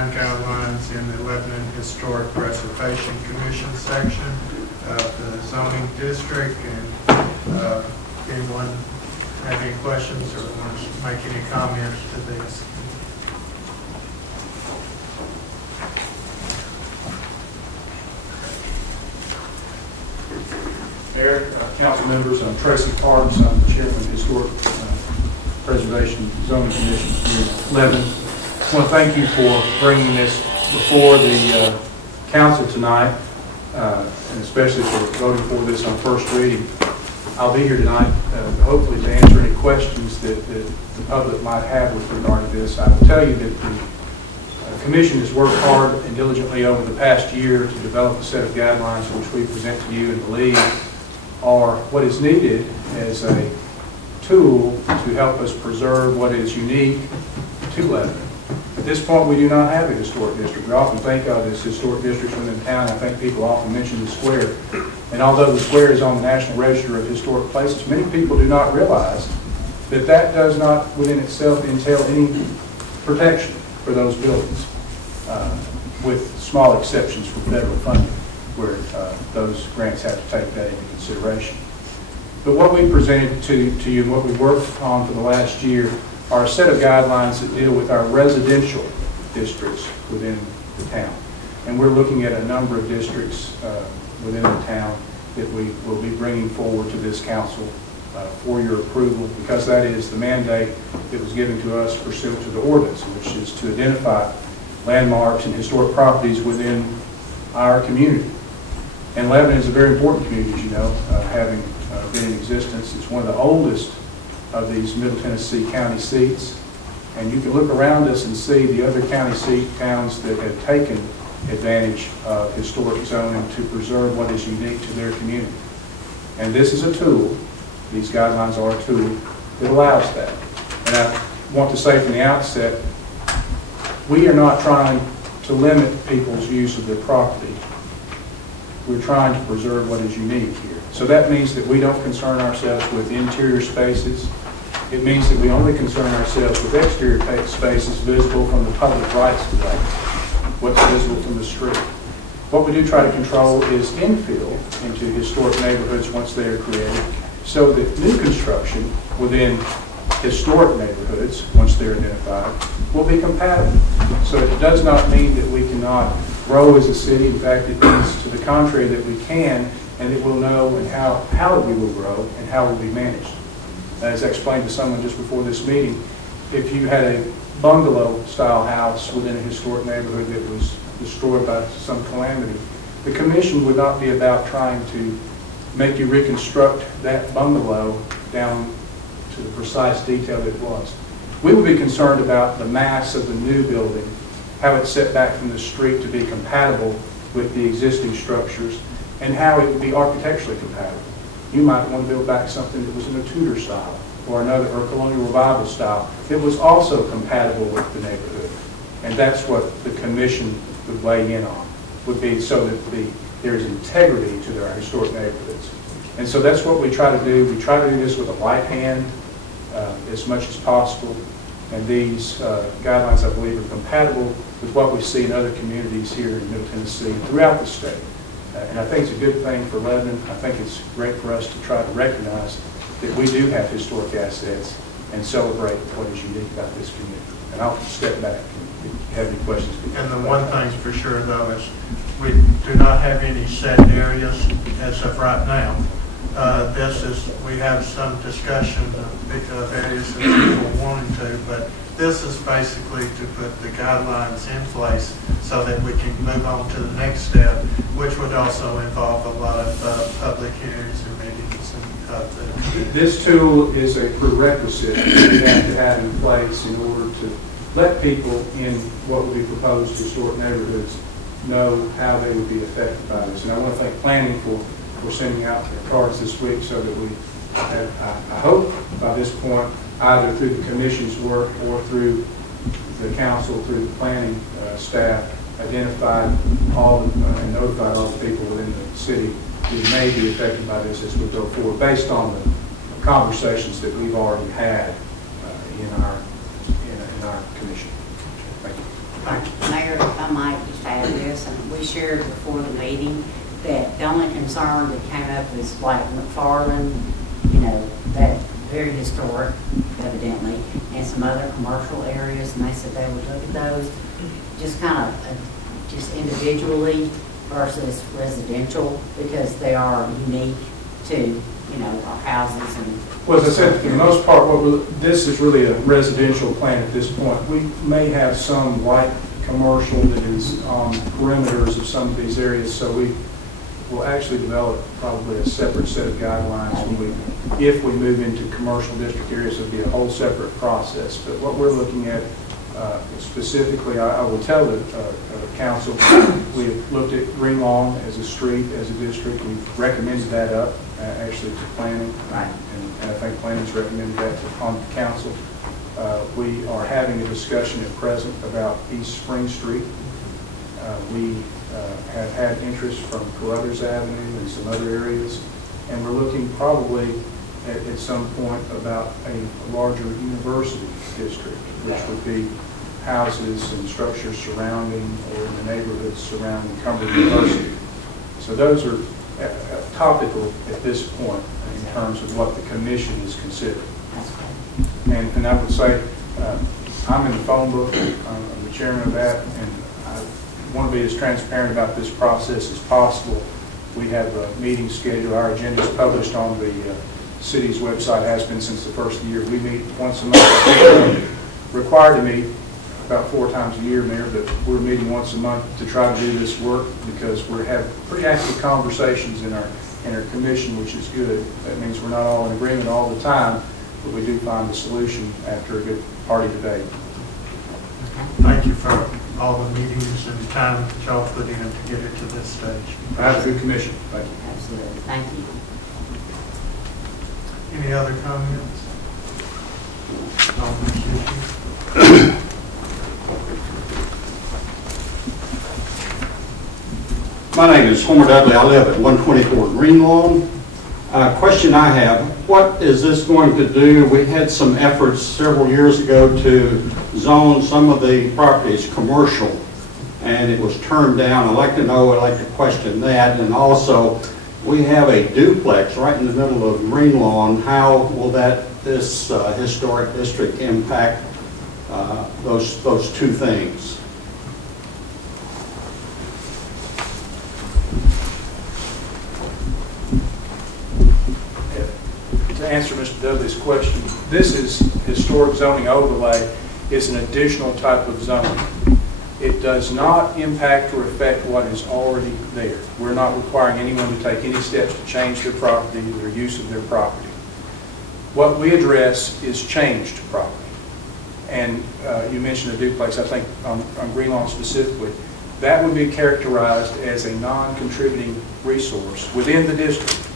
design guidelines in the Lebanon Historic Preservation Commission section of the zoning district. And anyone have any questions or wants to make any comments to this? Mayor, council members, I'm Tracy Parks. I'm the chairman of the Historic Preservation Zoning Commission here in Lebanon. I want to thank you for bringing this before the council tonight, and especially for voting for this on first reading. I'll be here tonight hopefully to answer any questions that the public might have with regard to this. I will tell you that the Commission has worked hard and diligently over the past year to develop a set of guidelines which we present to you and believe are what is needed as a tool to help us preserve what is unique to Lebanon. At this point, we do not have a historic district. We often think of it as historic districts within town. I think people often mention the square. And although the square is on the National Register of Historic Places, many people do not realize that that does not within itself entail any protection for those buildings, with small exceptions for federal funding, where those grants have to take that into consideration. But what we presented to you and what we worked on for the last year are a set of guidelines that deal with our residential districts within the town. And we're looking at a number of districts within the town that we will be bringing forward to this council for your approval, because that is the mandate that was given to us pursuant to the ordinance, which is to identify landmarks and historic properties within our community. And Lebanon is a very important community, as you know, having been in existence. It's one of the oldest of these Middle Tennessee county seats. And you can look around us and see the other county seat towns that have taken advantage of historic zoning to preserve what is unique to their community. And this is a tool, these guidelines are a tool that allows that. And I want to say from the outset, we are not trying to limit people's use of their property. We're trying to preserve what is unique here. So that means that we don't concern ourselves with interior spaces. It means that we only concern ourselves with exterior spaces visible from the public rights of way, what's visible from the street. What we do try to control is infill into historic neighborhoods once they are created, so that new construction within historic neighborhoods, once they're identified, will be compatible. So it does not mean that we cannot grow as a city. In fact, it means to the contrary that we can, and it will know and how we will grow and how it will be managed. As I explained to someone just before this meeting, if you had a bungalow-style house within a historic neighborhood that was destroyed by some calamity, the commission would not be about trying to make you reconstruct that bungalow down to the precise detail that it was. We would be concerned about the mass of the new building, how it's set back from the street to be compatible with the existing structures, and how it would be architecturally compatible. You might want to build back something that was in a Tudor style or or colonial revival style that was also compatible with the neighborhood. And that's what the commission would weigh in on, would be so that there is integrity to our historic neighborhoods. And so that's what we try to do. We try to do this with a light hand as much as possible. And these guidelines, I believe, are compatible with what we see in other communities here in Middle Tennessee and throughout the state. And I think it's a good thing for Lebanon. I think it's great for us to try to recognize that we do have historic assets and celebrate what is unique about this community. And I'll step back if you have any questions. And the one thing's for sure, though, is we do not have any set areas as of right now. We have some discussion of areas that people wanting to, but this is basically to put the guidelines in place so that we can move on to the next step, which would also involve a lot of public hearings and meetings. This tool is a prerequisite that we have to have in place in order to let people in what would be proposed historic neighborhoods know how they would be affected by this. And I want to thank planning for sending out their cards this week so that we have, I hope by this point, either through the commission's work or through the council, through the planning staff, identified all and notified all the people within the city who may be affected by this as we go forward, based on the conversations that we've already had in our commission. Thank you. Mayor, if I might just add this, and we shared before the meeting that the only concern that came up is like McFarland, you know, that very historic, evidently, and some other commercial areas, and they said they would look at those just kind of just individually versus residential, because they are unique to, you know, our houses and. Well, as I said, for the most part, this is really a residential plan at this point. We may have some light commercial that is on perimeters of some of these areas, so we will actually develop probably a separate set of guidelines if we move into commercial district areas. It'll be a whole separate process. But what we're looking at specifically, I will tell the council, we've looked at Green Lawn as a street, as a district. We've recommended that up actually to planning, right. And I think planning's recommended that on the council. We are having a discussion at present about East Spring Street. We have had interest from Carruthers Avenue and some other areas, and we're looking probably at some point about a larger university district, which would be houses and structures surrounding or in the neighborhoods surrounding Cumberland University. So those are topical at this point in terms of what the commission is considering. And I would say, I'm in the phone book, I'm the chairman of that, and I want to be as transparent about this process as possible. We have a meeting schedule. Our agenda is published on the city's website, has been since the first of the year. We meet once a month. We're required to meet about 4 times a year, Mayor, but we're meeting once a month to try to do this work because we have pretty active conversations in our commission, which is good. That means we're not all in agreement all the time, but we do find a solution after a good party debate. Thank you for all the meetings and time that y'all put in to get it to this stage. I have a good commission. Thank you. Absolutely. Thank you. Any other comments on this issue? My name is Homer Dudley. I live at 124 Green Lawn. Question I have, what is this going to do? We had some efforts several years ago to zone some of the properties commercial, and it was turned down. I'd like to know, I'd like to question that. And also, we have a duplex right in the middle of Green Lawn. How will this historic district impact those two things? To answer Mr. Dudley's question, this is historic zoning overlay. It's an additional type of zoning. It does not impact or affect what is already there. We're not requiring anyone to take any steps to change their property, their use of their property. What we address is changed property. And you mentioned a duplex, I think on Green Lawn specifically. That would be characterized as a non-contributing resource within the district.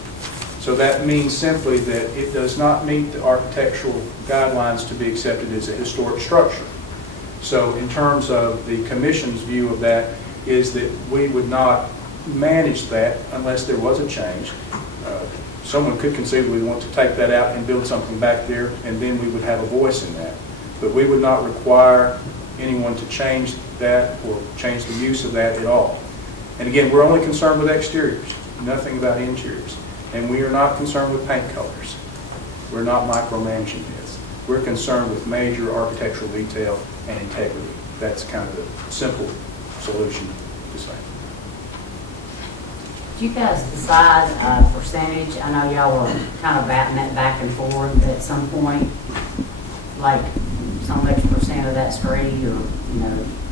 So that means simply that it does not meet the architectural guidelines to be accepted as a historic structure. So in terms of the commission's view of that is that we would not manage that unless there was a change. Someone could conceivably want to take that out and build something back there, and then we would have a voice in that. But we would not require anyone to change that or change the use of that at all. And again, we're only concerned with exteriors, nothing about interiors. And we are not concerned with paint colors. We're not micromanaging this. We're concerned with major architectural detail and integrity. That's kind of the simple solution to say. Did you guys decide a percentage? I know y'all were kind of batting that back and forth at some point, like so much percent of that street, or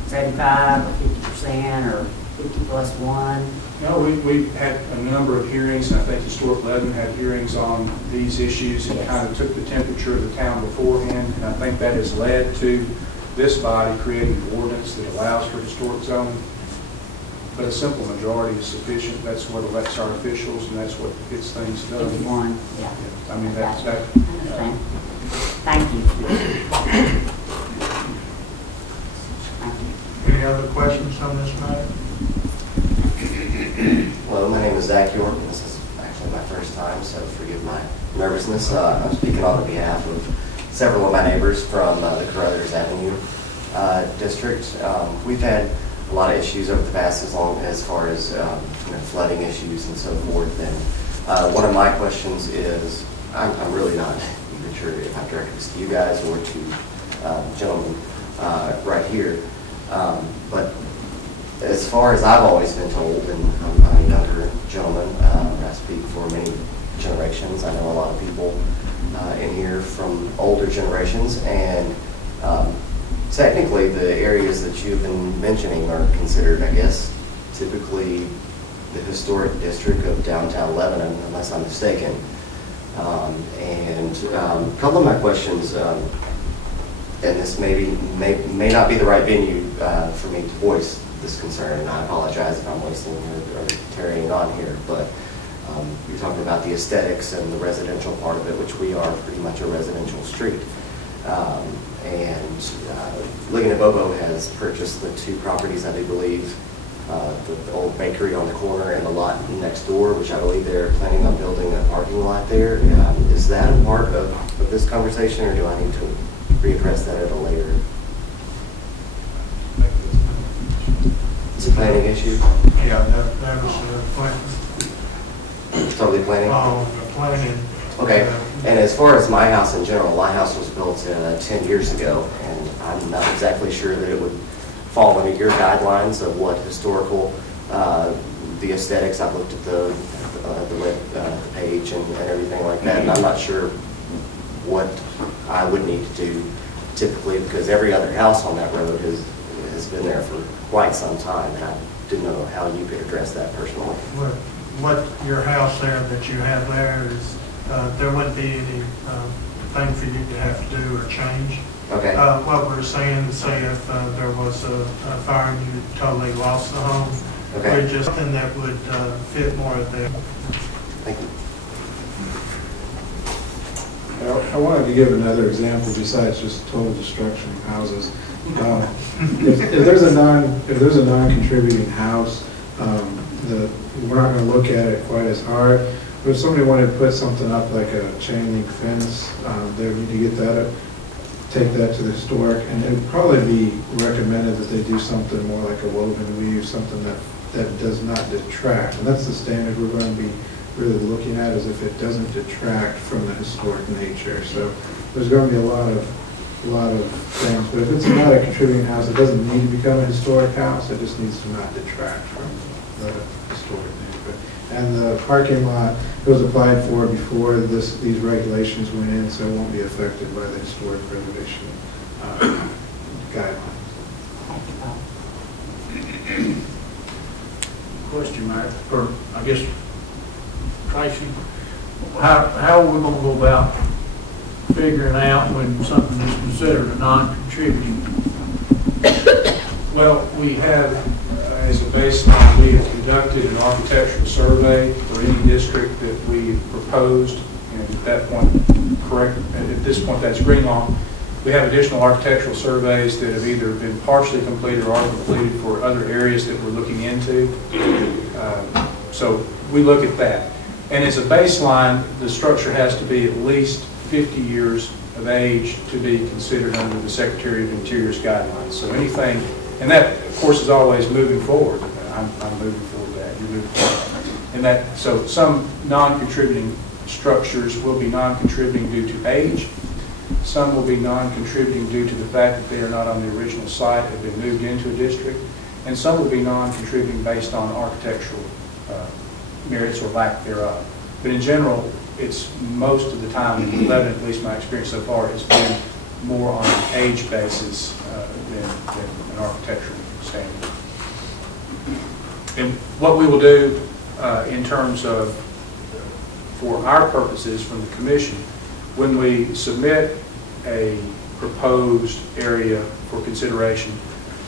75 or 50% or 50 plus 1. No, we had a number of hearings, and I think Historic Lebanon had hearings on these issues and kind of took the temperature of the town beforehand, and I think that has led to this body creating an ordinance that allows for historic zoning. But a simple majority is sufficient. That's what elects our officials, and that's what gets things done. 51, yeah. I mean, that's that. I understand. Thank you. Thank you. Any other questions on this matter? Hello, my name is Zach York, and this is actually my first time, so forgive my nervousness. I'm speaking on behalf of several of my neighbors from the Carruthers Avenue district. We've had a lot of issues over the past as far as flooding issues and so forth. And one of my questions is, I'm really not even sure if I'm directing this to you guys or to the gentleman right here. But as far as I've always been told, and I'm a younger gentleman, I speak for many generations. I know a lot of people in here from older generations, and technically the areas that you've been mentioning are considered, I guess, typically the historic district of downtown Lebanon, unless I'm mistaken. A couple of my questions, and this may not be the right venue for me to voice this concern, and I apologize if I'm wasting or carrying on here, but you're talking about the aesthetics and the residential part of it, which we are pretty much a residential street. Ligon & Bobo has purchased the 2 properties, I do believe, the old bakery on the corner and the lot next door, which I believe they're planning on building a parking lot there. Is that a part of this conversation, or do I need to readdress that at a later? It's a planning issue? Yeah, that was planning. Totally planning? Planning. Okay, and as far as my house in general, my house was built 10 years ago, and I'm not exactly sure that it would fall under your guidelines of what historical, the aesthetics. I've looked at the web page and everything like that, and I'm not sure what I would need to do typically, because every other house on that road has been there for quite some time, and I didn't know how you could address that personally. What your house there that you have there is, there wouldn't be any thing for you to have to do or change. Okay. What we're saying, say if there was a fire and you totally lost the home, okay, we're just something that would fit more there. Thank you. I wanted to give another example besides just total destruction of houses. If there's a non-contributing house, we're not going to look at it quite as hard. But if somebody wanted to put something up like a chain link fence, they would need to get that up, take that to the historic, and it would probably be recommended that they do something more like a woven weave, something that does not detract. And that's the standard we're going to be really looking at, is if it doesn't detract from the historic nature. So there's going to be a lot of things. But if it's not a contributing house, it doesn't need to become a historic house. It just needs to not detract from the historic nature. And the parking lot, it was applied for before these regulations went in, so it won't be affected by the historic preservation guidelines. Question, Mike, or I guess Tracy, how are we going to go about figuring out when something is considered a non-contributing? Well, we have, as a baseline, we have conducted an architectural survey for any district that we proposed, and at that point, at this point that's Greenlawn. We have additional architectural surveys that have either been partially completed or are completed for other areas that we're looking into. So we look at that. And as a baseline, the structure has to be at least 50 years of age to be considered under the Secretary of Interior's guidelines. So anything, and that, of course, is always moving forward. I'm moving forward that. You're moving forward. And that, so some non-contributing structures will be non-contributing due to age. Some will be non-contributing due to the fact that they are not on the original site, have been moved into a district. And some will be non-contributing based on architectural merits or lack thereof. But in general, it's most of the time in Lebanon, at least my experience so far, has been more on an age basis than an architectural standard. And what we will do in terms of, for our purposes from the Commission, when we submit a proposed area for consideration,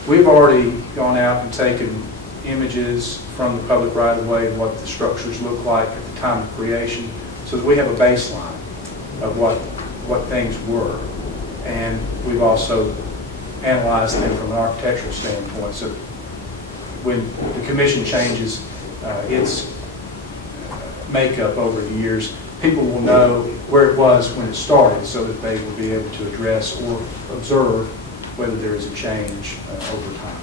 we've already gone out and taken images from the public right-of-way of what the structures look like at the time of creation, so that we have a baseline of what things were. And we've also analyzed them from an architectural standpoint. So when the Commission changes its makeup over the years, people will know where it was when it started, so that they will be able to address or observe whether there is a change over time.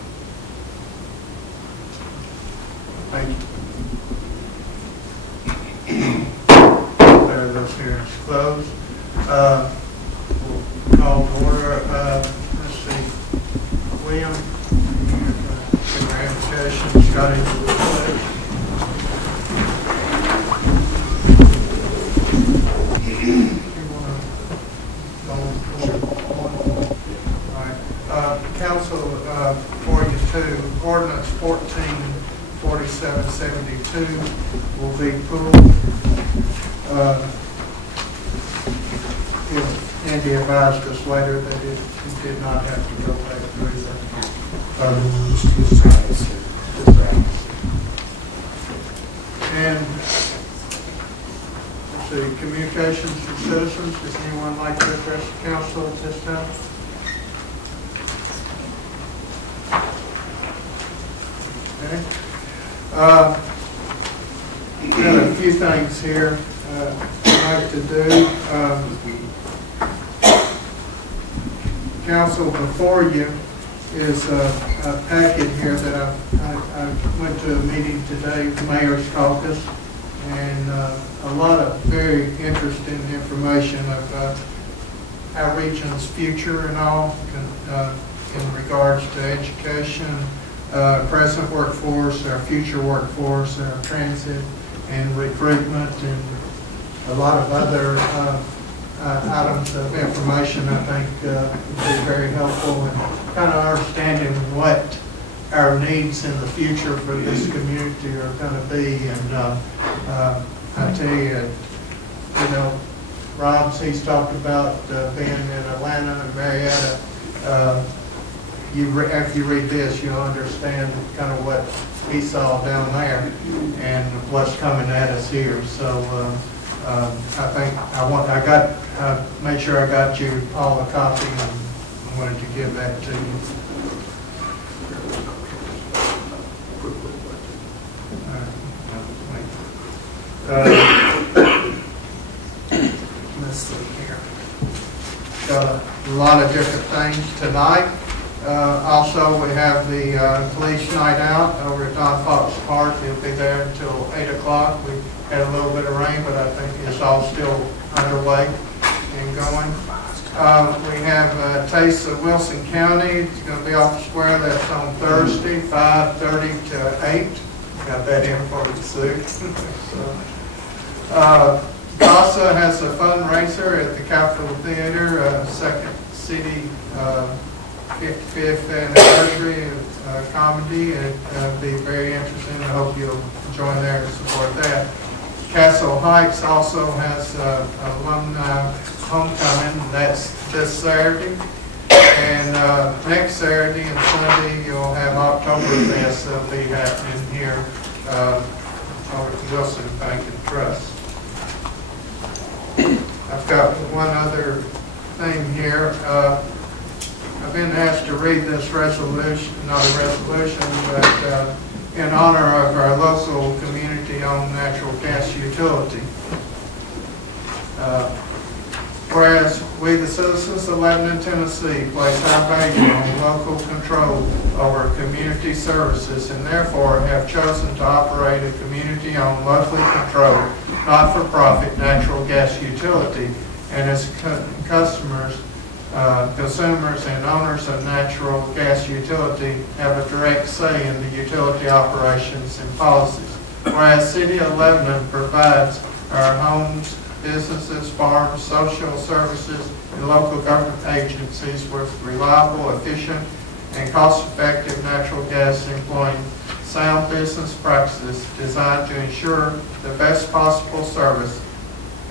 Thank you. Declare those hearings closed. We'll call to order. Let's see. William, give our invitation. Scotty, to the pledge. Council 42, ordinance 144772 will be pulled. Andy advised us later that it did not have to go back through and let's see, communications from citizens. Does anyone like to address the council at this time? Okay. Got a few things here I'd like to do. Council, before you is a packet here that I went to a meeting today, Mayor's Caucus, and a lot of very interesting information of our region's future and all in regards to education, present workforce, our future workforce, our transit and recruitment, and a lot of other items of information I think would be very helpful in kind of understanding what our needs in the future for this community are going to be. And I tell you, Rob's, he's talked about being in Atlanta and Marietta. After you read this, you'll understand kind of what he saw down there and what's coming at us here. So I think I made sure I got you all a copy and wanted to give that to you. Let's see here. Got a lot of different things tonight. Also, we have the police night out over at Don Fox Park. They'll be there until 8 o'clock. We had a little bit of rain, but I think it's all still underway and going. We have Taste of Wilson County. It's going to be off the square. That's on Thursday, 5:30 to 8. Got that in for you, Sue. CASA has a fundraiser at the Capitol Theater, Second City 55th anniversary comedy. It'll be very interesting. I hope you'll join there and support that. Castle Heights also has alumni homecoming. That's this Saturday. And next Saturday and Sunday, you'll have Oktoberfest that'll be happening here over at Wilson Bank and Trust. I've got one other thing here. I've been asked to read this resolution, not a resolution, but in honor of our local community-owned natural gas utility. Whereas we, the citizens of Lebanon, Tennessee, place our value on local control over community services and therefore have chosen to operate a community-owned, locally controlled, not-for-profit natural gas utility, and as consumers and owners of natural gas utility have a direct say in the utility operations and policies. Whereas City of Lebanon provides our homes, businesses, farms, social services, and local government agencies with reliable, efficient, and cost-effective natural gas employing sound business practices designed to ensure the best possible service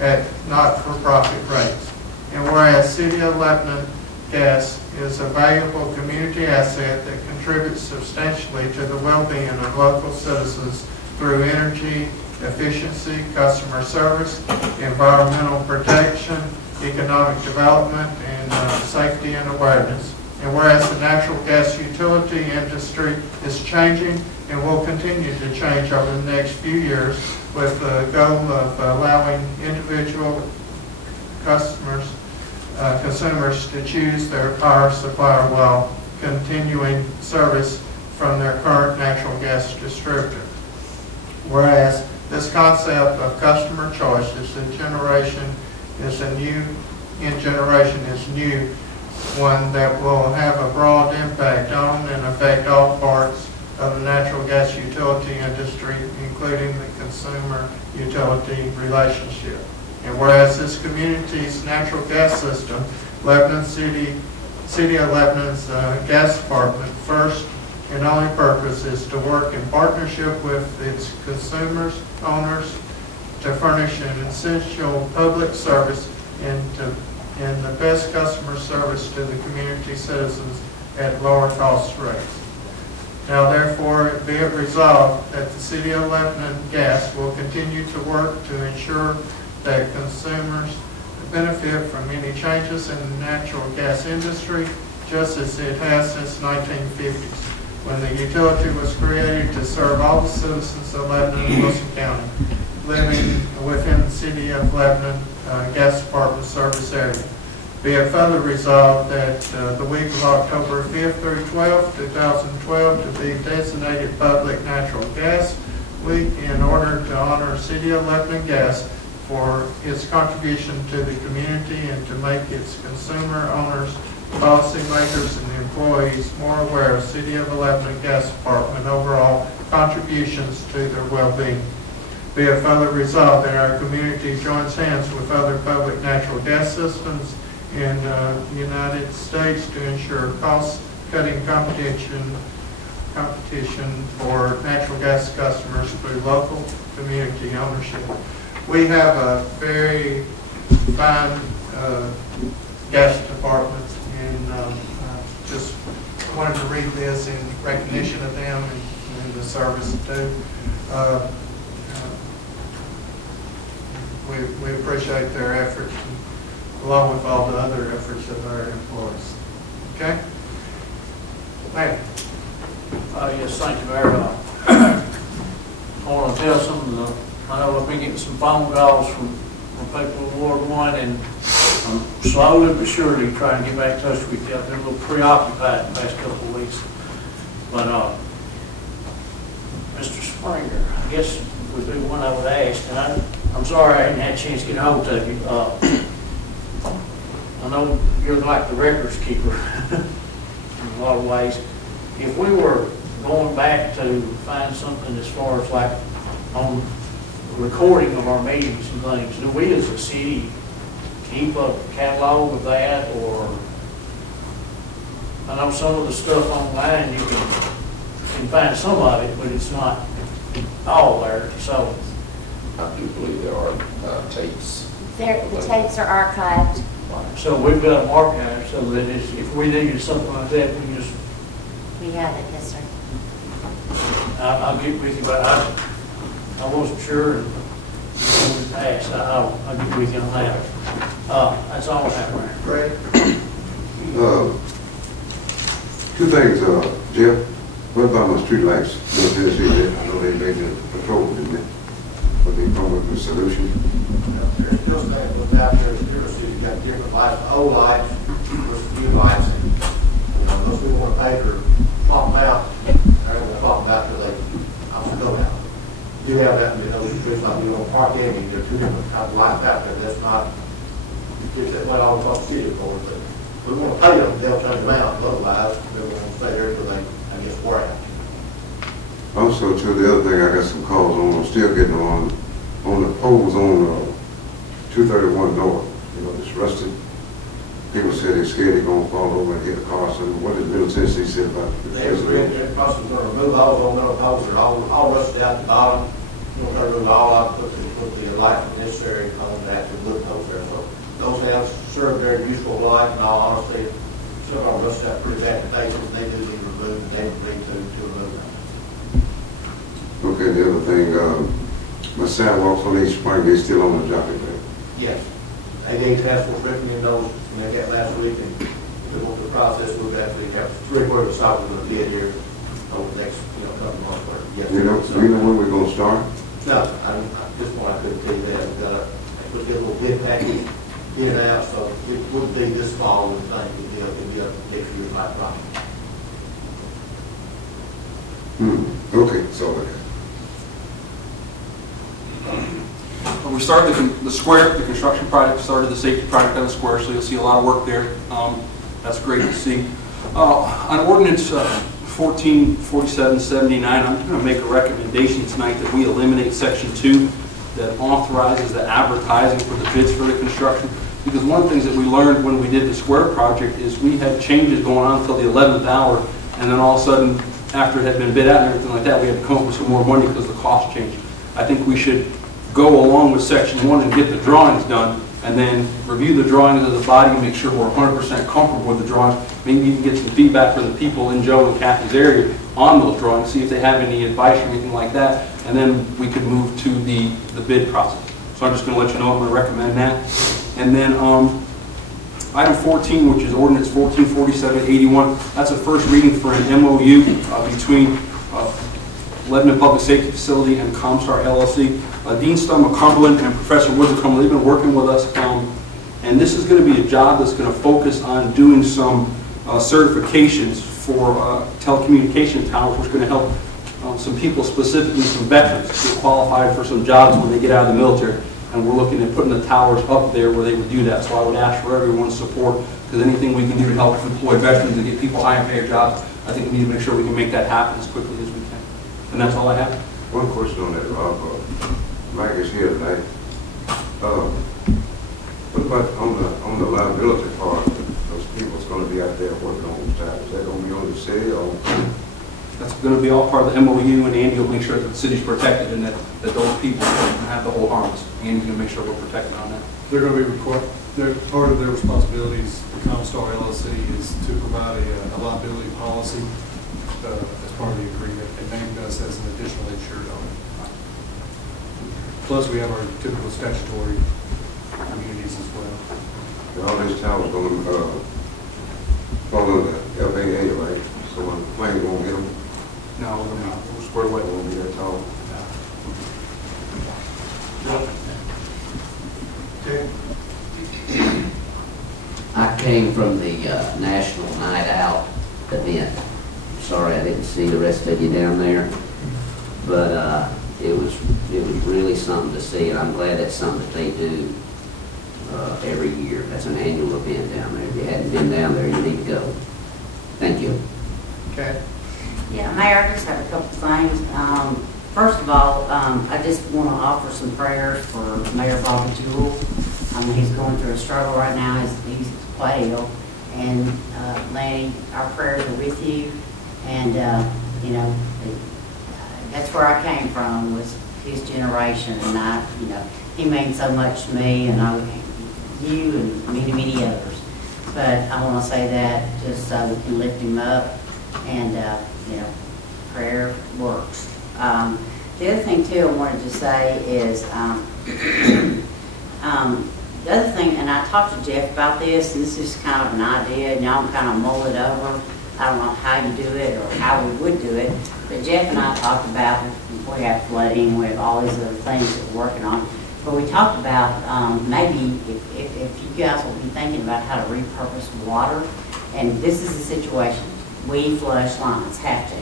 at not-for-profit rates. And whereas City of Lebanon Gas is a valuable community asset that contributes substantially to the well-being of local citizens through energy efficiency, customer service, environmental protection, economic development, and safety and awareness. And whereas the natural gas utility industry is changing and will continue to change over the next few years with the goal of allowing individual customers consumers to choose their power supplier while continuing service from their current natural gas distributor. Whereas this concept of customer choice is new, one that will have a broad impact on and affect all parts of the natural gas utility industry, including the consumer-utility relationship. And whereas this community's natural gas system, Lebanon City of Lebanon's gas department, first and only purpose is to work in partnership with its consumers, owners, to furnish an essential public service and the best customer service to the community citizens at lower cost rates. Now therefore be it resolved that the City of Lebanon Gas will continue to work to ensure that consumers benefit from any changes in the natural gas industry, just as it has since 1950s, when the utility was created to serve all the citizens of Lebanon and Wilson County living within the City of Lebanon Gas Department service area. Be it further resolved that the week of October 5th through 12th, 2012 to be designated Public Natural Gas Week in order to honor City of Lebanon Gas for its contribution to the community and to make its consumer owners, policymakers, and employees more aware of City of Lebanon Gas Department overall contributions to their well-being. Be it further resolved that our community joins hands with other public natural gas systems in the United States to ensure cost-cutting competition for natural gas customers through local community ownership. We have a very fine gas department, and just wanted to read this in recognition of them and the service they do. We appreciate their efforts, along with all the other efforts of our employees. Okay? Mayor. Yes, thank you, Mayor. I want to tell some of the, I know I've been getting some phone calls from people in Ward 1, and I'm slowly but surely trying to get back in touch with you. I've been a little preoccupied the past couple of weeks. But Mr. Springer, I guess would be one I would ask, and I'm sorry I hadn't had a chance to get hold of you. I know you're like the records keeper in a lot of ways. If we were going back to find something as far as like on recording of our meetings and things, do we as a city keep a catalog of that? Or I know some of the stuff online you can find some of it, but it's not all there. So I do believe there are tapes. The tapes are archived. So we've got them archived so that if we needed something like that, we can just. We have it, yes, sir. I'll get with you, but I wasn't sure and asked. I'll get with you on that. That's all I have, Mayor. Great. Two things, Jeff. What about my street lights? I know they made the patrol, didn't they? But they come up with a solution. There's still things with out there, you've got different lights, old lights, with new lights. Those people want to pay for swap them out, they're going to swap them out till they go out. You have that, there's not, on Park Avenue, there are two different types of lights out there. That's not, it's what I was talking to you for, but we want to pay them, they'll change them out, otherwise, they're going to stay there until they, I guess, wear out. Also, to the other thing, I got some calls on, I'm still getting on the poles on 231 North, it's rusted. People said they're scared they're going to fall over and hit the car. So what did Middle Tennessee say about it? They're going to remove all those metal poles. They're all rusted out the bottom. They're going to remove all of it, put the light necessary on that to look those there. So those have served very useful life. In all honesty, some of them rusted out pretty bad places. They do need removed, and they need to remove them. Okay, the other thing, my sidewalks on East Spring, they still on the jockey track. Yes. 88 task force recommended those, and they got last week, and to go through the process, we'll actually have 3/4 of the stock we're going to bid here over the next, couple months. Yes, Do you know when we're going to start? No, at this point I couldn't tell you that. We'll get a little bid package, get it out, so it wouldn't be this fall, we think, it'd be a next year's type project. Okay, so okay. We started the square, the construction project, started the safety project on the square, so you'll see a lot of work there. That's great to see. On ordinance 144779, I'm going to make a recommendation tonight that we eliminate section 2 that authorizes the advertising for the bids for the construction. Because one of the things that we learned when we did the square project is we had changes going on until the 11th hour, and then all of a sudden, after it had been bid out and everything like that, we had to come up with some more money because the cost changed. I think we should go along with section 1 and get the drawings done, and then review the drawings of the body and make sure we're 100% comfortable with the drawings. Maybe even get some feedback from the people in Joe and Kathy's area on those drawings, see if they have any advice or anything like that, and then we could move to the bid process. So I'm just going to let you know I'm going to recommend that. And then item 14, which is ordinance 144781, that's a first reading for an MOU between Lebanon Public Safety Facility and Comstar LLC. Dean Stump of Cumberland and Professor Woods of Cumberland, they've been working with us, and this is going to be a job that's going to focus on doing some certifications for telecommunication towers, which is going to help some people, specifically some veterans, get qualified for some jobs when they get out of the military. And we're looking at putting the towers up there where they would do that. So I would ask for everyone's support, because anything we can do to help employ veterans and get people high paid jobs, I think we need to make sure we can make that happen as quickly as we can. And that's all I have. One question on that, Rob. Mike is here tonight. What about on the liability part? Those people's going to be out there working on those towers. Is that going to be on the city or? That's going to be all part of the MOU, and Andy will make sure that the city's protected and that those people have the whole harness. Andy's going to make sure we're protected on that. They're going to be required, part of their responsibilities, the Comstar LLC, is to provide a liability policy as part of the agreement, and named us as an additional insured on it. Plus, we have our typical statutory immunities as well. All these towers going to fall under FAA, right? So when the plane won't get them. No, we're not. We're squared away. It won't be that tall. Okay. I came from the National Night Out event. Sorry I didn't see the rest of you down there, but it was really something to see, and I'm glad that's something that they do every year. That's an annual event down there. If you hadn't been down there, you need to go. Thank you. Okay. Yeah, Mayor, I just have a couple things. First of all, I just want to offer some prayers for Mayor Bobby Jewell. He's going through a struggle right now. He's quite ill. And Lanny, our prayers are with you. And, you know, that's where I came from, was his generation. And he meant so much to me, and you and many, many others. But I want to say that just so we can lift him up, and you know, prayer works. The other thing too I wanted to say is the other thing, and I talked to Jeff about this, and this is kind of an idea, and y'all can kind of mull it over. I don't know how you do it or how we would do it, but Jeff and I talked about, we have flooding, we have all these other things that we're working on. But we talked about maybe if you guys will be thinking about how to repurpose water, and this is the situation. We flush lines, have to,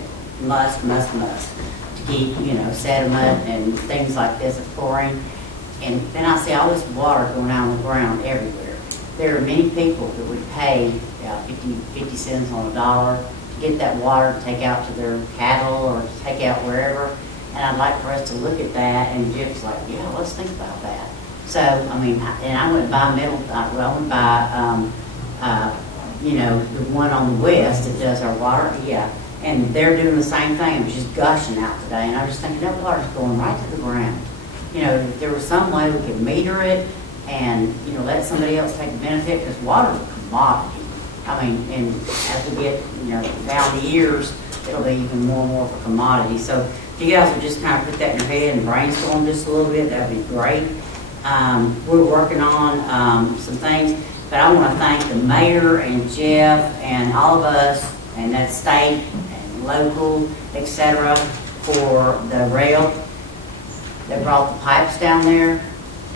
must, to keep, you know, sediment and things like this of chlorine. And then I see all this water going out on the ground everywhere. There are many people that would pay 50 cents on a dollar to get that water to take out to their cattle or to take out wherever. And I'd like for us to look at that, and Jeff's like, yeah, let's think about that. So, I mean, and I went by you know, the one on the west that does our water, yeah. And they're doing the same thing. It was just gushing out today. And I was just thinking, that water's going right to the ground. You know, if there was some way we could meter it and, you know, let somebody else take the benefit, because water's a commodity. I mean, and as we get, you know, down the years, it'll be even more and more of a commodity. So if you guys would just kind of put that in your head and brainstorm just a little bit, that would be great. We're working on some things, but I want to thank the mayor and Jeff and all of us, and that state and local, etc., for the rail that brought the pipes down there.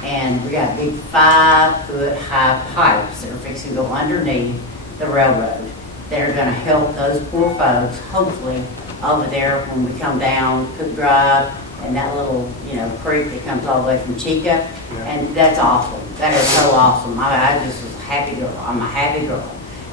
And we got big 5-foot-high pipes that are fixing to go underneath the railroad that are gonna help those poor folks, hopefully, over there when we come down Cook Drive and that little, creek that comes all the way from Chica. And that's awesome. That is so awesome. I just was a happy girl. I'm a happy girl.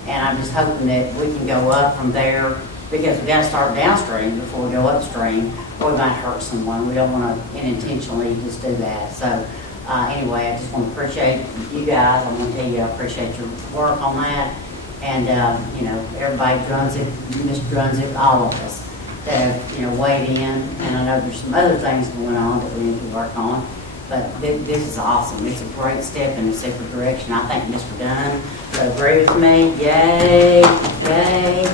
And I'm just hoping that we can go up from there because we gotta start downstream before we go upstream, or we might hurt someone. We don't wanna unintentionally just do that. So, anyway, I just wanna appreciate you guys. I wanna tell you I appreciate your work on that. And, everybody, Drunzik, Mr. Drunzik, all of us that have, weighed in. And I know there's some other things going on that we need to work on. But this is awesome. It's a great step in a separate direction. I think Mr. Dunn will agree with me. Yay, yay.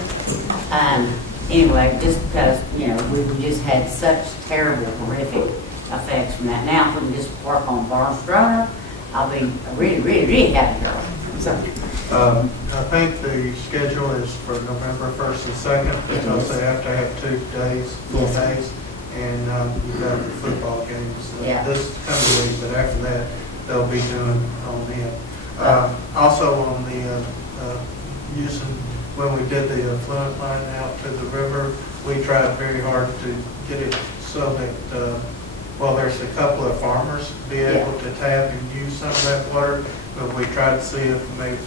Anyway, just because, we just had such terrible, horrific effects from that. Now, if we can just work on Barnes-Stroner, I'll be a really, really, really happy girl. So. I think the schedule is for November 1st and 2nd because they have to have 2 days, full days. And you've got the football games this coming week, but after that, they'll be doing on them. Also on the using, when we did the affluent line out to the river, we tried very hard to get it so that, there's a couple of farmers be able to tap and use some of that water, but we tried to see if we made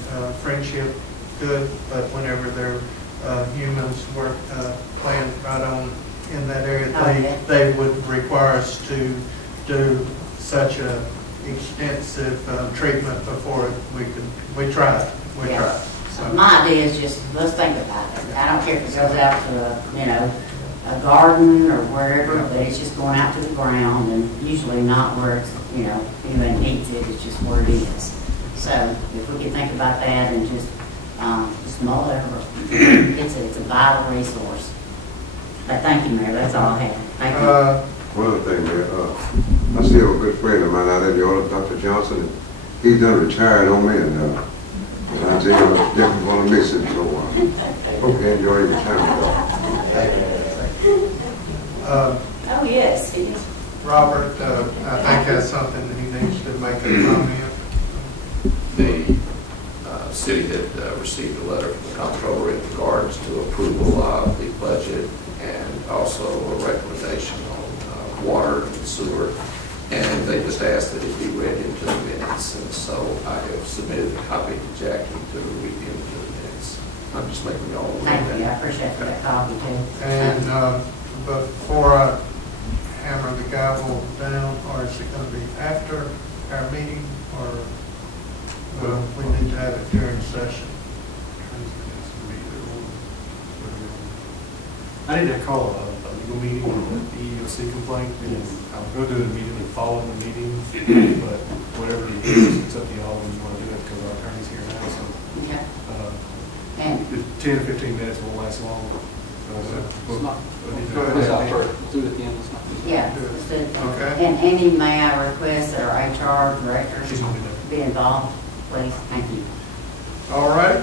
Friendship good, but whenever their humans were playing right on in that area, they would require us to do such a extensive treatment before we tried. So. My idea is just, let's think about it. I don't care if it goes out to a garden or wherever, but it's just going out to the ground and usually not where it's, anyone needs it, it's just where it is. So if we can think about that and just mull it over, it's a vital resource. But thank you, Mayor. That's all I have. Thank you. One other thing, Mayor, I still have a good friend of mine out there, Dr. Johnson. And he's done retired on me, and I tell you, I definitely want to miss him. So hope you enjoy your retirement. Oh yes, he is. Robert, I think has something that he needs to make a comment. The city had received a letter from the comptroller in regards to approval of the budget and also a recommendation on water and sewer, and they just asked that it be read into the minutes, and so I have submitted a copy to Jackie to read into the minutes. I'm just making you all aware of that. Thank you, I appreciate that copy too. And before I hammer the gavel down, or is it going to be after our meeting, or we need to have it during session? I need to call a legal meeting on the EEOC complaint, and I'm going to do it immediately following the meeting, but whatever you do, it's up to y'all when you want to do it, because our attorney's here now, so. Okay. If 10 or 15 minutes won't last long. It's not. Go ahead. Do it at the end. It's not. Yeah. Let's do it. Okay. And Andy, may I request that our HR director She's going to be involved, please? Thank you. All right.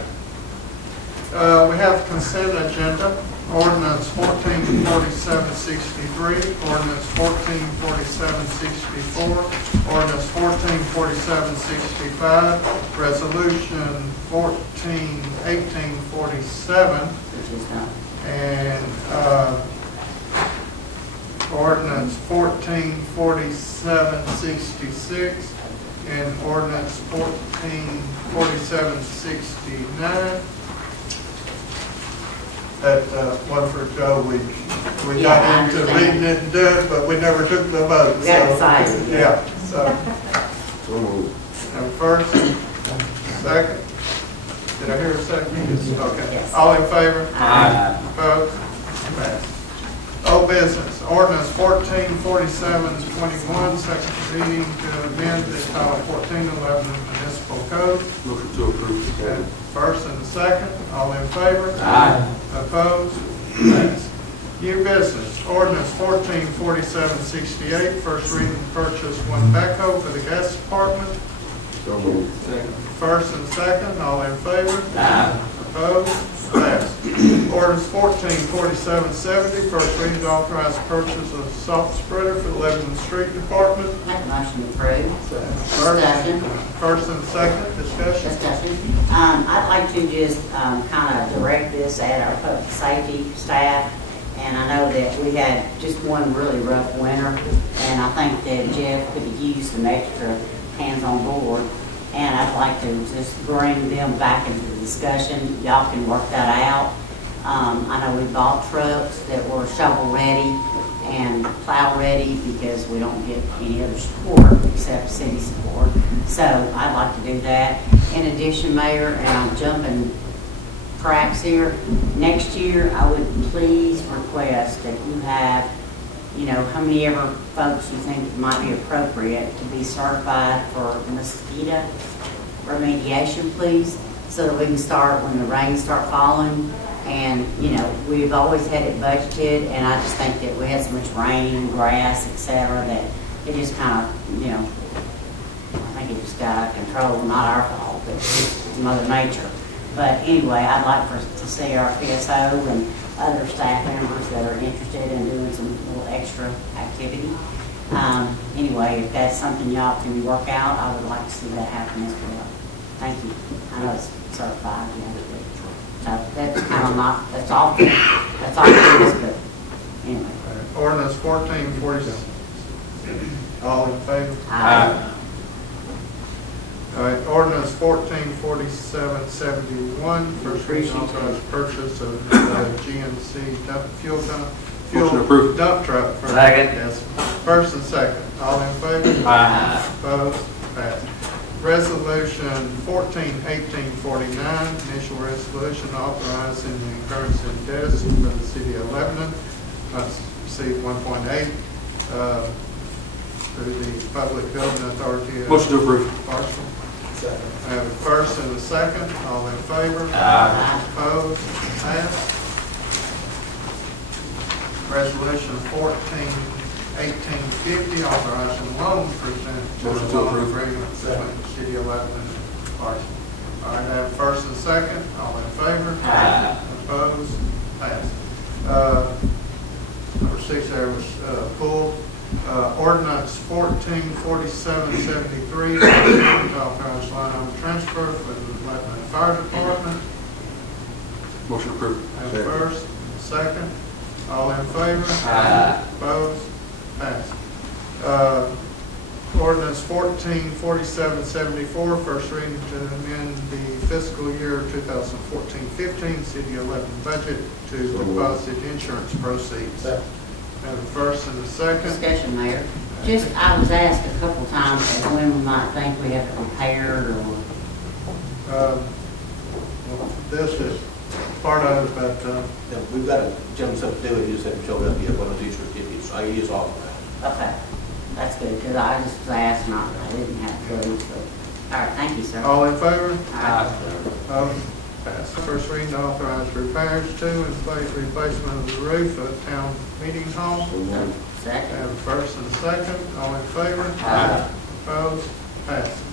We have consent agenda. Ordinance 144763, ordinance 144764, ordinance 144765, resolution 1847, and ordinance 144766, and ordinance 144769. That one for Joe, we got into reading it and doing it, but we never took the vote. We got excited. Yeah, so. And first, second. Did I hear a second? Okay. Yes. All in favor? Aye. Opposed? Passed. Old business, ordinance 144721, second reading to amend the Title 1411 Municipal Code. Motion to approve. And first and second, all in favor? Aye. Opposed? Passed. New business, ordinance 144768, first reading to purchase one backhoe for the gas department. So moved. First and second, all in favor? Aye. Opposed? Passed. Ordinance 144770, first reading to authorize the purchase of salt spreader for the Lebanon Street Department. Make a motion to approve. Discussion. First and second, discussion. Discussion. I'd like to just kind of direct this at our public safety staff. And I know that we had just one really rough winter, and I think that Jeff could have used some extra hands on board. And I'd like to just bring them back into the discussion. Y'all can work that out. I know we bought trucks that were shovel ready and plow ready because we don't get any other support except city support. So I'd like to do that. In addition, Mayor, and I'm jumping cracks here, next year I would please request that you have, how many ever folks you think might be appropriate to be certified for mosquito remediation, please, so that we can start when the rains start falling. And, we've always had it budgeted, and I just think that we had so much rain, grass, etc., that it just kind of, I think it just got out of control. Not our fault, but just Mother Nature. But anyway, I'd like to see our PSO and other staff members that are interested in doing some little extra activity. Anyway, if that's something y'all can work out, I would like to see that happen as well. Thank you. I know it's certified, so that's kind of not, that's all it is, but anyway. Ordinance 1447. All in favor? Aye. All right, ordinance 144771, first reading authorized purchase of GMC fuel dump truck. Second. Yes. First and second. All in favor? Aye. Opposed? Passed. Resolution 141849, initial resolution authorizing the incurrence of debts for the city of Lebanon. Must receive 1.8 through the Public Building Authority. Motion to approve. Partial. Second. I have a first and a second. All in favor? Aye. Opposed? Passed. Resolution 141850, authorizing loan presented to Motion the to loan approve. agreement between the city of Lebanon and Parsons. All right, I have a first and second. All in favor? Aye. Opposed? Passed. Number 6 there was pulled. Ordinance 144773, authorized line item transfer for the Lebanon Fire Department. Motion approved. Have a first, second. All in favor? Aye. Opposed? Passed. Ordinance 144774, first reading to amend the fiscal year 2014-15 City of Lebanon budget to deposit insurance proceeds. Have a first and a second. Discussion, Mayor. Just, I was asked a couple times when we might think we have it repaired or. This is part of it, but Yeah, we've got a gentleman something to do, he just hadn't showed up yet, one of these certificates, I use all of that. Okay, that's good, because I just was asked, and I didn't have clues, but, all right, thank you, sir. all in favor? Aye. Passed. First reading to authorize repairs to and replacement of the roof of town meeting hall. Second. Have a first and a second. All in favor? Aye. Opposed? Passed.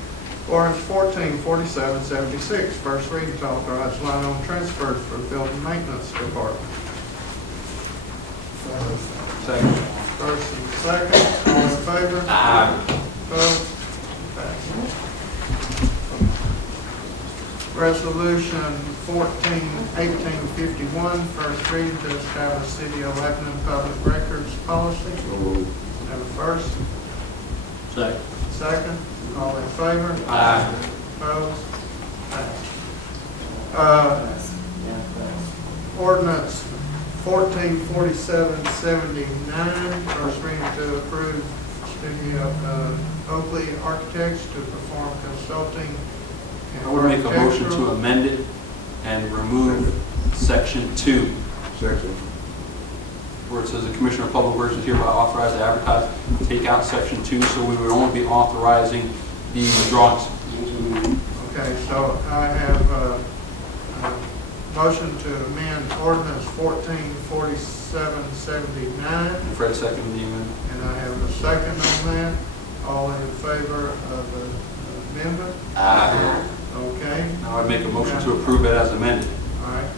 Ordinance 144776, first reading to authorize line item transfers for the building maintenance department. Second. First and second. All in favor? Aye. Opposed? Passed. Resolution 141851, first reading to establish City of Lebanon public records policy. Have a first. Second. Second. All in favor? Aye. Opposed? Passed. Ordinance 144779, first reading to approve Studio Oakley Architects to perform consulting. I would make a motion to amend it and remove section 2, Section. where it says the Commissioner of Public Works is hereby authorized to advertise, take out section 2, so we would only be authorizing the drawings. Okay, so I have a motion to amend ordinance 144779, And Fred seconded the amendment. and I have a second on that. All in favor of the amendment? Aye. Okay, Now I'd make a motion to approve it as amended. all right.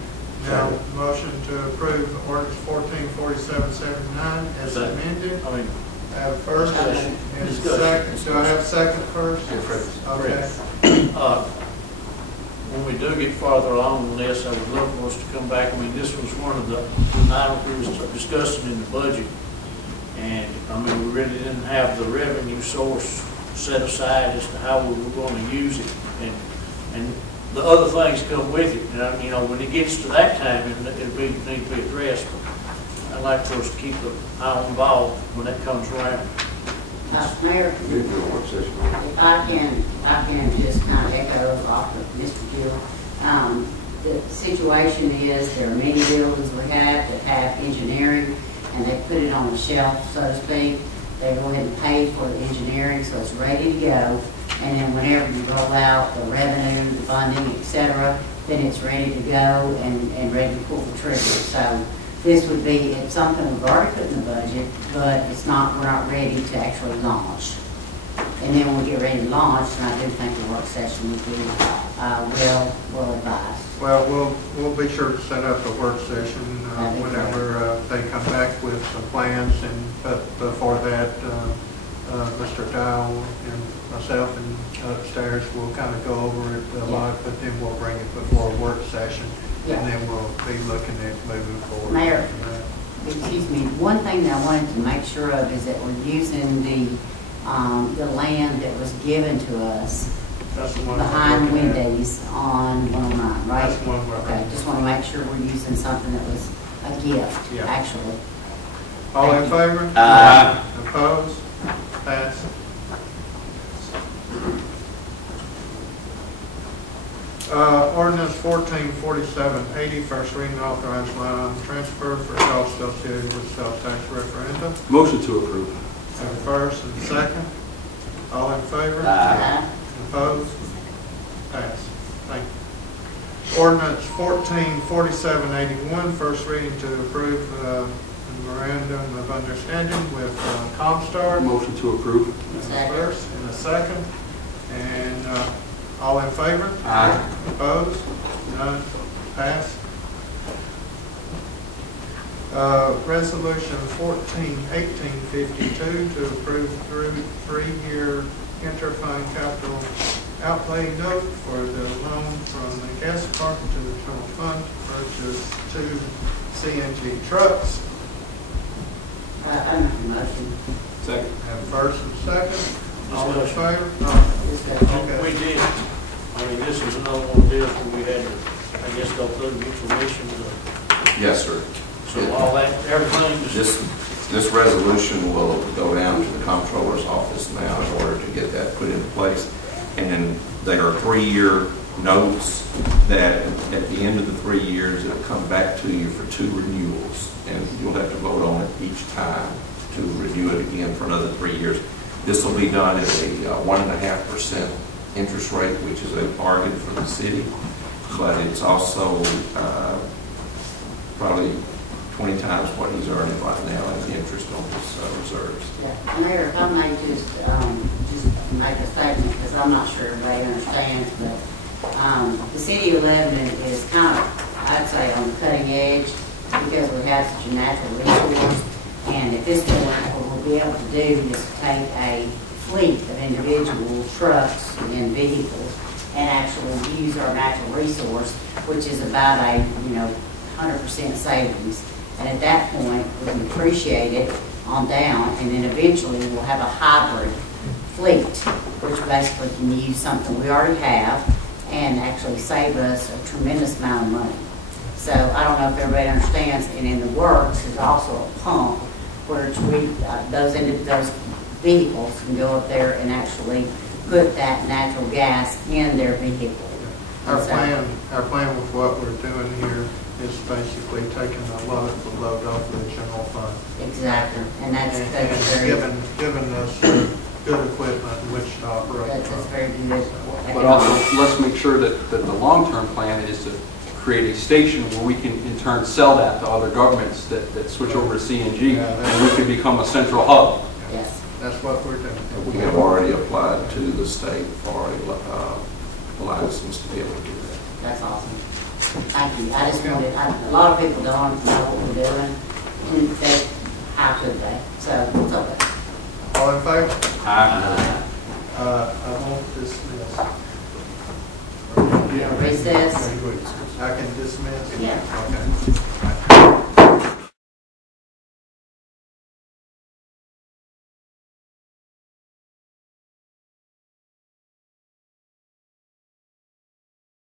Now, motion to approve ordinance 144779 as amended. I mean, I have a first and a second. Do I have a second first? Okay. When we do get farther along in this, I would love for us to come back. I mean, this was one of the items we was discussing in the budget. And, I mean, we really didn't have the revenue source set aside as to how we were going to use it. And the other things come with it. And, you know, when it gets to that time, it'll need to be addressed. But I'd like for us to keep the eye on the ball when that comes around. Mayor, if I can just kind of echo off of Mr. Gill. The situation is there are many buildings we have that have engineering, and they put it on the shelf, so to speak. They go ahead and pay for the engineering, so it's ready to go. And then whenever you roll out the revenue, the funding, et cetera, then it's ready to go and ready to pull the trigger. So this would be, it's something we've already put in the budget, but it's not, we're not ready to actually launch. And then when we get ready to launch, and I do think the work session would be well advised. Well, we'll be sure to set up a work session whenever they come back with some plans, but before that, Mr. Dow and myself and upstairs will kind of go over it a lot, but then we'll bring it before a work session, and then we'll be looking at moving forward. Mayor, excuse me, one thing that I wanted to make sure of is that we're using the land that was given to us behind Wendy's on 109, right? That's one we're okay, just want to make sure we're using something that was a gift, actually. All in favor? Aye. Opposed? Pass. Ordinance 144780, first reading, authorized line item transfer for costs associated with sales tax referendum. Motion to approve. Have a first and a second. All in favor? Aye. Opposed? Pass. Thank you. Ordinance 144781, first reading to approve memorandum of understanding with Comstar. Motion to approve. First and a second. And all in favor? Aye. Opposed? None? Pass. Resolution 141852 to approve three-year interfund capital outlay note for the loan from the gas department to the general fund to purchase 2 CNG trucks. I make the motion. Second. Have first and second. All in favor? We did. I mean, this is another one of those where we had to, I guess, go through the commission. Yes, sir. So all that, everything just... This resolution will go down to the comptroller's office now in order to get that put into place. And they are 3-year notes that at the end of the 3 years, it'll come back to you for 2 renewals. And you'll have to vote on it each time to renew it again for another 3 years. This will be done at a 1.5% interest rate, which is a bargain for the city. But it's also probably 20 times what he's earning right now in interest on his reserves. Yeah, Mayor, if I may just make a statement, because I'm not sure everybody understands, but the city of Lebanon is kind of, I'd say, on the cutting edge because we have such a natural resource. And at this point, what we'll be able to do is take a fleet of individual trucks and vehicles and actually use our natural resource, which is about a 100% savings. And at that point, we can appreciate it on down, and then eventually we'll have a hybrid fleet, which basically can use something we already have and actually save us a tremendous amount of money. So I don't know if everybody understands, and in the works is also a pump where those vehicles can go up there and actually put that natural gas in their vehicle. Our plan with what we're doing here is basically taking a lot of the load off the general fund. Exactly, and that's giving us good equipment in which to operate. That's very good. But also, let's make sure that the long-term plan is to create a station where we can in turn sell that to other governments that switch over to CNG, and we can become a central hub. Yes. That's what we're doing. We have already applied to the state for a license to be able to do that. That's awesome. thank you. I just wanted, a lot of people don't know what we're doing, and they, how could they? So, it's okay. All in favor? Aye. I won't dismiss. Recess. I can dismiss? Yeah. Okay.